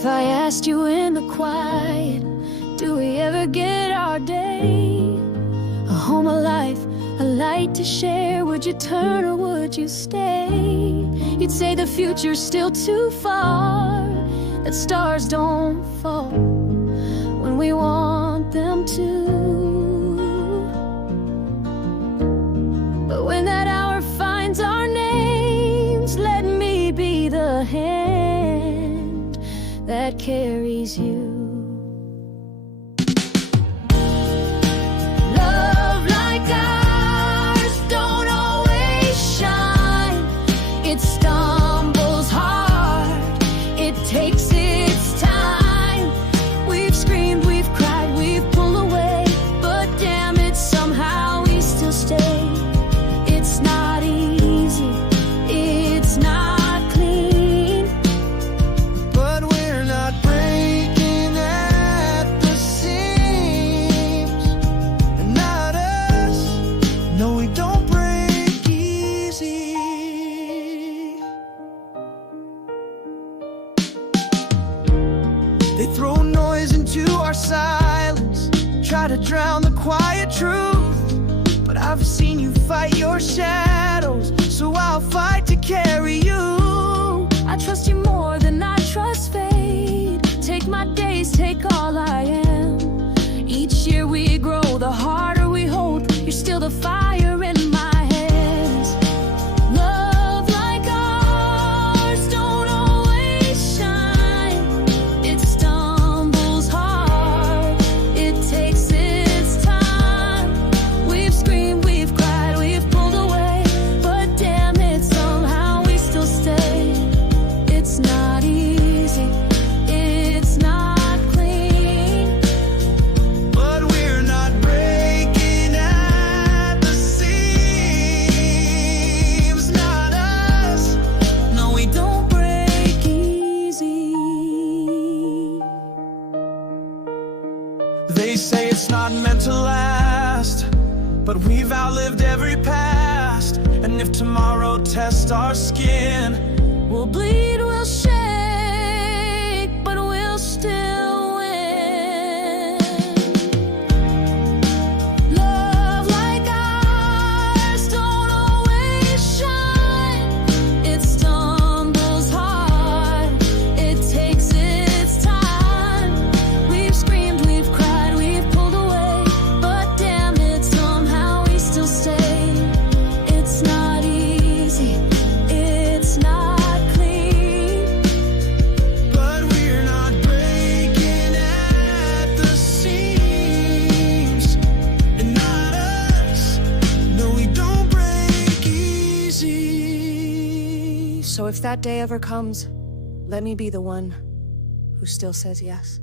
If I asked you in the quiet, do we ever get our day? A home, a life, a light to share. Would you turn or would you stay? You'd say the future's still too far, that stars don't fall when we want them to. But when that hour finds our names, let me be the hand that carries you. Love like ours don't always shine. It stumbles hard, it takes its time. We've screamed, we've cried, we've pulled away, but damn it, somehow we still stay. It's not easy, it's not clean, but we're not breaking at the seams. And not us, no, we don't break easy. They throw noise into our silence, try to drown the quiet truth. But I've seen you fight your shadows, so I'll fight to carry you. I trust you more than I trust fate. Take my days, take all I am. Each year we grow, the harder we hold. You're still the fire in my hands. Love like ours don't always shine. It stumbles hard, it takes its time. We've screamed, we've cried, we've pulled away, but damn it, somehow we still stay. It's not easy, it's not clean, But we're not breaking at the seams. Not us, no, we don't break easy. they say it's not meant to last, but we've outlived every past. And if tomorrow tests our skin, We'll bleed, we'll shake, but we'll still win. Love like ours don't always shine. It stumbles hard, it takes its time. We've screamed, we've cried, we've pulled away, but damn it, somehow we still stay. It's not easy, it's not clean, but we're not breaking at the seams. And not us, no, we don't break easy. So if that day ever comes, let me be the one who still says yes.